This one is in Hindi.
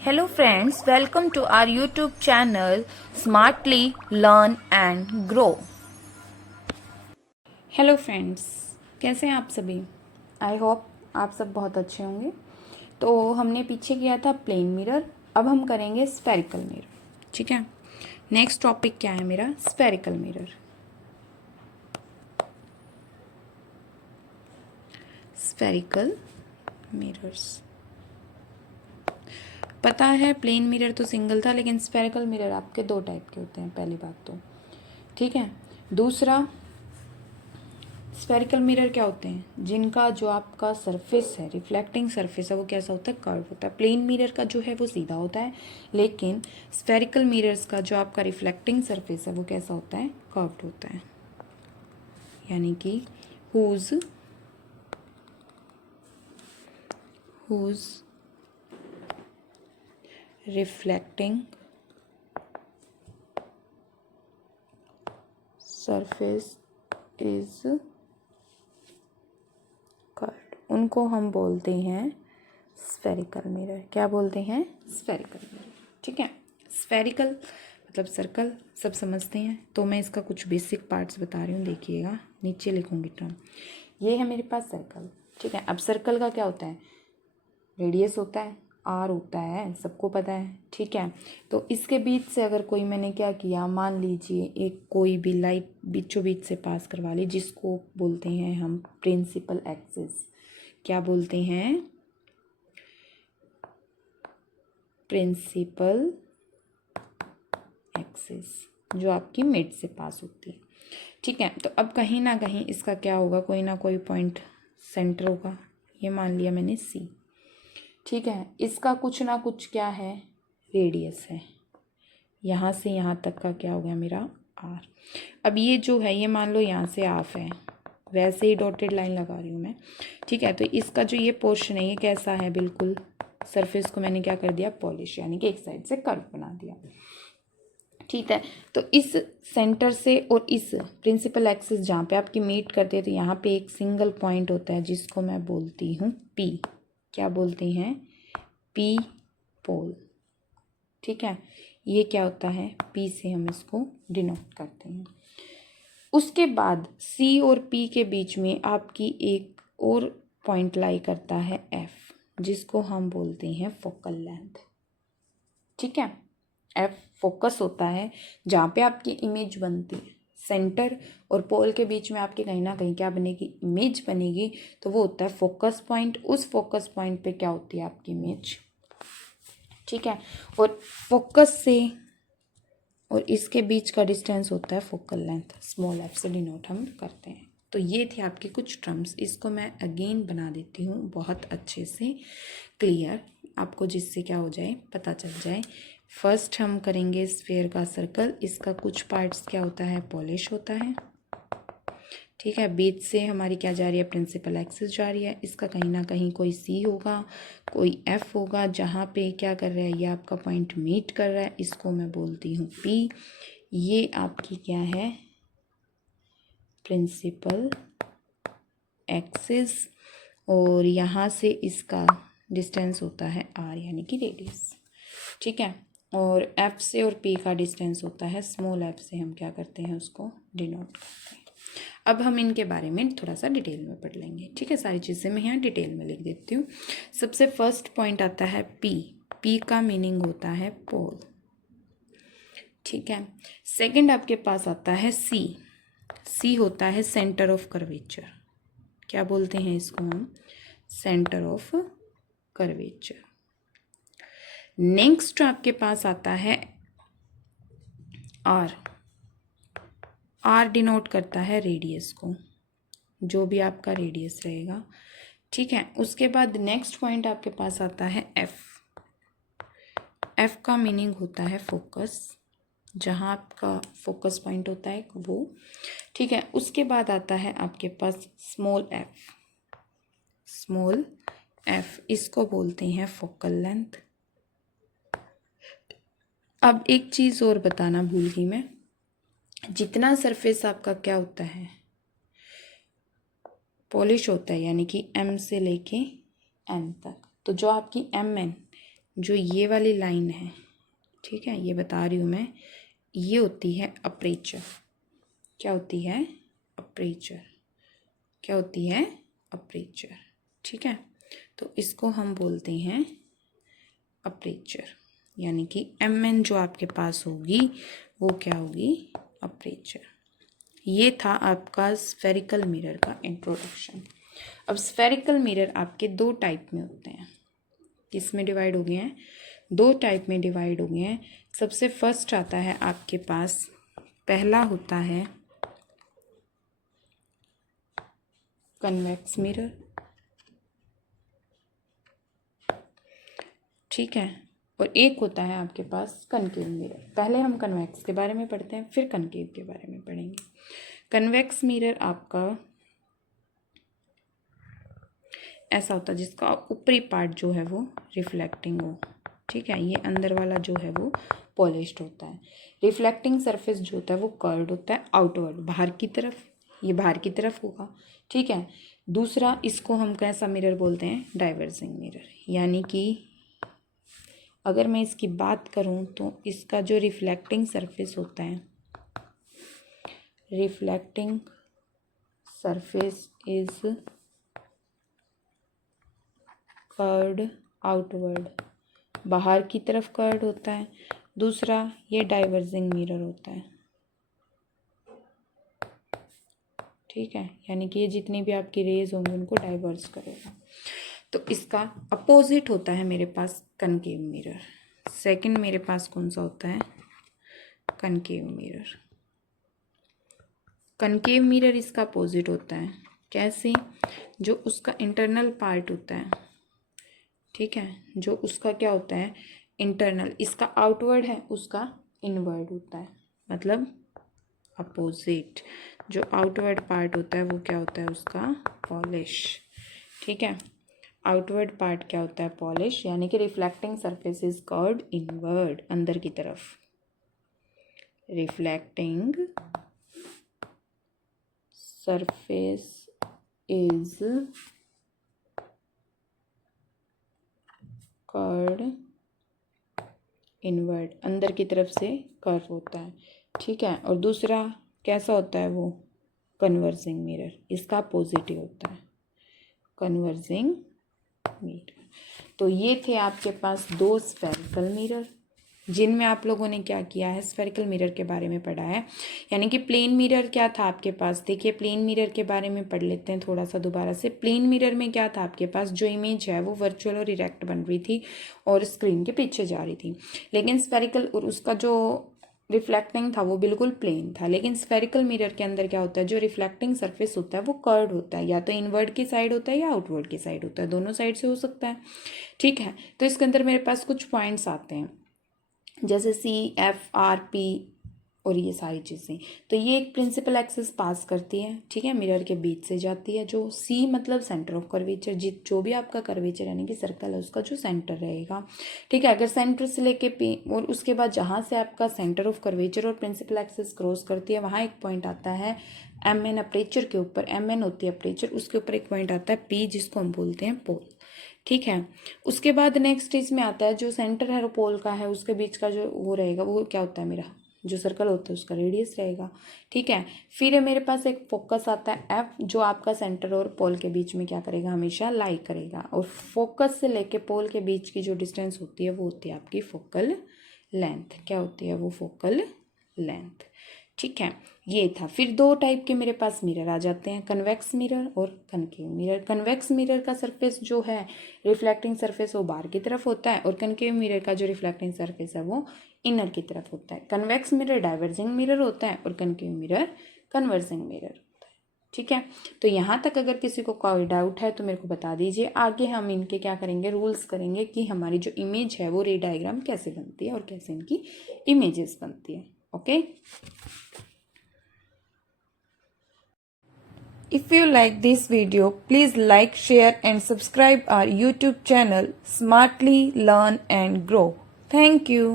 Hello friends, welcome to our YouTube channel Smartly Learn and Grow. Hello friends, कैसे हैं आप सभी। आई होप आप सब बहुत अच्छे होंगे। तो हमने पीछे किया था प्लेन मिरर, अब हम करेंगे स्फेरिकल मिरर। ठीक है, नेक्स्ट टॉपिक क्या है मेरा, स्फेरिकल मिरर। स्फेरिकल मिरर्स, पता है प्लेन मिरर तो सिंगल था, लेकिन स्फेरिकल मिरर आपके दो टाइप के होते हैं, पहली बात तो। ठीक है, दूसरा स्फेरिकल मिरर क्या होते हैं, जिनका जो आपका सरफेस है, रिफ्लेक्टिंग सरफेस है, वो कैसा होता है, कर्व होता है। प्लेन मिरर का जो है वो सीधा होता है, लेकिन स्फेरिकल मिरर्स का जो आपका रिफ्लेक्टिंग सरफेस है वो कैसा होता है, कर्व्ड होता है। यानी कि whose reflecting surface is curved, उनको हम बोलते हैं स्फेरिकल मिरर। क्या बोलते हैं, स्फेरिकल मिरर। ठीक है, स्फेरिकल मतलब सर्कल, सब समझते हैं। तो मैं इसका कुछ बेसिक पार्ट्स बता रही हूँ, देखिएगा, नीचे लिखूंगी टर्म। ये है मेरे पास सर्कल। ठीक है, अब सर्कल का क्या होता है, रेडियस होता है, आर होता है, सबको पता है। ठीक है, तो इसके बीच से अगर कोई मैंने क्या किया, मान लीजिए एक कोई भी लाइट बीचों बीच से पास करवा ली, जिसको बोलते हैं हम प्रिंसिपल एक्सिस। क्या बोलते हैं, प्रिंसिपल एक्सिस, जो आपकी मिड से पास होती है। ठीक है, तो अब कहीं ना कहीं इसका क्या होगा, कोई ना कोई पॉइंट सेंटर होगा। ये मान लिया मैंने सी। ठीक है, इसका कुछ ना कुछ क्या है, रेडियस है। यहाँ से यहाँ तक का क्या हो गया मेरा, आर। अब ये जो है, ये मान लो यहाँ से हाफ है, वैसे ही डॉटेड लाइन लगा रही हूँ मैं। ठीक है, तो इसका जो ये पोर्शन है, ये कैसा है, बिल्कुल सरफेस को मैंने क्या कर दिया, पॉलिश, यानी कि एक साइड से कर्व बना दिया। ठीक है, तो इस सेंटर से और इस प्रिंसिपल एक्सिस जहाँ पे आपकी मीट करते हैं, तो यहाँ पे एक सिंगल पॉइंट होता है, जिसको मैं बोलती हूँ पी। क्या बोलते हैं, पी पोल। ठीक है, ये क्या होता है, पी से हम इसको डिनोट करते हैं। उसके बाद सी और पी के बीच में आपकी एक और पॉइंट लाई करता है एफ, जिसको हम बोलते हैं फोकल लेंथ। ठीक है, एफ फोकस होता है, जहाँ पे आपकी इमेज बनती है। सेंटर और पोल के बीच में आपके कहीं ना कहीं क्या बनेगी, इमेज बनेगी, तो वो होता है फोकस पॉइंट। उस फोकस पॉइंट पे क्या होती है, आपकी इमेज। ठीक है, और फोकस से और इसके बीच का डिस्टेंस होता है फोकल लेंथ, स्मॉल एफ से डिनोट हम करते हैं। तो ये थे आपके कुछ टर्म्स, इसको मैं अगेन बना देती हूँ बहुत अच्छे से क्लियर आपको, जिससे क्या हो जाए, पता चल जाए। फर्स्ट हम करेंगे स्फेयर का सर्कल। इसका कुछ पार्ट्स क्या होता है, पॉलिश होता है। ठीक है, बीच से हमारी क्या जा रही है, प्रिंसिपल एक्सिस जा रही है। इसका कहीं ना कहीं कोई सी होगा, कोई एफ होगा, जहाँ पे क्या कर रहा है, ये आपका पॉइंट मीट कर रहा है, इसको मैं बोलती हूँ पी। ये आपकी क्या है, प्रिंसिपल एक्सिस, और यहाँ से इसका डिस्टेंस होता है आर, यानी कि रेडियस। ठीक है, और एफ से और पी का डिस्टेंस होता है स्मॉल एफ से, हम क्या करते हैं, उसको डिनोट करते हैं। अब हम इनके बारे में थोड़ा सा डिटेल में पढ़ लेंगे। ठीक है, सारी चीज़ें मैं यहाँ डिटेल में लिख देती हूँ। सबसे फर्स्ट पॉइंट आता है पी। पी का मीनिंग होता है पोल। ठीक है, सेकंड आपके पास आता है सी। सी होता है सेंटर ऑफ कर्वेचर। क्या बोलते हैं इसको हम, सेंटर ऑफ कर्वेचर। नेक्स्ट आपके पास आता है आर। आर डिनोट करता है रेडियस को, जो भी आपका रेडियस रहेगा। ठीक है, उसके बाद नेक्स्ट पॉइंट आपके पास आता है एफ। एफ का मीनिंग होता है फोकस, जहाँ आपका फोकस पॉइंट होता है वो। ठीक है, उसके बाद आता है आपके पास स्मॉल एफ। स्मॉल एफ, इसको बोलते हैं फोकल लेंथ। अब एक चीज़ और बताना भूल गई मैं, जितना सरफेस आपका क्या होता है, पॉलिश होता है, यानी कि एम से लेके एन तक, तो जो आपकी एम एन जो ये वाली लाइन है, ठीक है, ये बता रही हूँ मैं, ये होती है अपर्चर। क्या होती है? अपर्चर। क्या होती है? अपर्चर। ठीक है, तो इसको हम बोलते हैं अपर्चर, यानी कि MN जो आपके पास होगी वो क्या होगी? अपर्चर। ये था आपका स्फेरिकल मिरर का इंट्रोडक्शन। अब स्फेरिकल मिरर आपके दो टाइप में होते हैं। किस में डिवाइड हो गए हैं? दो टाइप में डिवाइड हो गए हैं। सबसे फर्स्ट आता है आपके पास, पहला होता है कन्वेक्स मिरर, ठीक है, और एक होता है आपके पास कनकेव मिरर। पहले हम कन्वेक्स के बारे में पढ़ते हैं, फिर कनकेव के बारे में पढ़ेंगे। कन्वेक्स मिरर आपका ऐसा होता है जिसका ऊपरी पार्ट जो है वो रिफ्लेक्टिंग हो, ठीक है, ये अंदर वाला जो है वो पॉलिश्ड होता है। रिफ्लेक्टिंग सरफेस जो होता है वो कर्व्ड होता है आउटवर्ड, बाहर की तरफ, ये बाहर की तरफ होगा, ठीक है। दूसरा, इसको हम कैसा मिरर बोलते हैं? Diverging mirror. यानी कि अगर मैं इसकी बात करूं तो इसका जो रिफ्लेक्टिंग सरफेस होता है, reflecting surface is curved outward, बाहर की तरफ कर्व्ड होता है। दूसरा, ये डाइवर्जिंग मिरर होता है, ठीक है, यानी कि ये जितनी भी आपकी रेज होंगी उनको डाइवर्स करेगा। तो इसका अपोजिट होता है मेरे पास कनकेव मिरर। सेकंड मेरे पास कौन सा होता है? Concave mirror. कनकेव मिरर इसका अपोजिट होता है। कैसे? जो उसका इंटरनल पार्ट होता है, ठीक है, जो उसका क्या होता है? इंटरनल, इसका आउटवर्ड है, उसका इनवर्ड होता है, मतलब अपोजिट। जो आउटवर्ड पार्ट होता है वो क्या होता है? उसका पॉलिश, ठीक है। आउटवर्ड पार्ट क्या होता है? पॉलिश, यानी कि reflecting surface is curved inward, अंदर की तरफ। Reflecting surface is curved inward, अंदर की तरफ से कर्व होता है, ठीक है। और दूसरा कैसा होता है? वो कन्वर्जिंग मिरर, इसका पॉजिटिव होता है, कन्वर्जिंग मिरर। तो ये थे आपके पास दो स्फेरिकल मिरर, जिनमें आप लोगों ने क्या किया है? स्फेरिकल मिरर के बारे में पढ़ा है। यानी कि प्लेन मिरर क्या था आपके पास? देखिए, प्लेन मिरर के बारे में पढ़ लेते हैं थोड़ा सा दोबारा से। प्लेन मिरर में क्या था आपके पास? जो इमेज है वो वर्चुअल और इरेक्ट बन रही थी और स्क्रीन के पीछे जा रही थी। लेकिन स्फेरिकल और उसका जो रिफ्लेक्टिंग था वो बिल्कुल प्लेन था। लेकिन स्फेरिकल मिरर के अंदर क्या होता है? जो रिफ्लेक्टिंग सरफेस होता है वो कर्व्ड होता है, या तो इनवर्ड की साइड होता है या आउटवर्ड की साइड होता है, दोनों साइड से हो सकता है, ठीक है। तो इसके अंदर मेरे पास कुछ पॉइंट्स आते हैं, जैसे CFRP और ये सारी चीज़ें। तो ये एक प्रिंसिपल एक्सिस पास करती है, ठीक है, मिरर के बीच से जाती है। जो C मतलब सेंटर ऑफ कर्वेचर, जो भी आपका कर्वेचर यानी कि सर्कल है उसका जो सेंटर रहेगा, ठीक है। अगर सेंटर से लेके P और उसके बाद जहाँ से आपका सेंटर ऑफ कर्वेचर और प्रिंसिपल एक्सिस क्रॉस करती है वहाँ एक पॉइंट आता है MN, अपर्चर के ऊपर MN होती है अपर्चर, उसके ऊपर एक पॉइंट आता है P जिसको हम बोलते हैं पोल, ठीक है। उसके बाद नेक्स्ट इसमें आता है जो सेंटर है पोल का है, उसके बीच का जो वो रहेगा वो क्या होता है? मेरा जो सर्कल होता है उसका रेडियस रहेगा, ठीक है। फिर मेरे पास एक फोकस आता है F, जो आपका सेंटर और पोल के बीच में क्या करेगा? हमेशा लाई करेगा। और फोकस से लेके पोल के बीच की जो डिस्टेंस होती है वो होती है आपकी फोकल लेंथ। क्या होती है? वो फोकल लेंथ, ठीक है। ये था। फिर दो टाइप के मेरे पास मिरर आ जाते हैं, कन्वेक्स मिरर और कनकेव मिरर। कन्वेक्स मिरर का सरफेस जो है रिफ्लेक्टिंग सरफेस वो बाहर की तरफ होता है, और कनकेव मिरर का जो रिफ्लेक्टिंग सरफेस है वो इनर की तरफ होता है। कन्वेक्स मिरर डाइवर्जिंग मिरर होता है और कनकेव मिरर कन्वर्जिंग मिरर होता है, ठीक है। तो यहाँ तक अगर किसी को कोई डाउट है तो मेरे को बता दीजिए। आगे हम इनके क्या करेंगे? रूल्स करेंगे कि हमारी जो इमेज है वो रे डायग्राम कैसे बनती है और कैसे इनकी इमेजेस बनती है, okay. If you like this video, please like, share and subscribe our YouTube channel Smartly Learn and Grow. Thank you.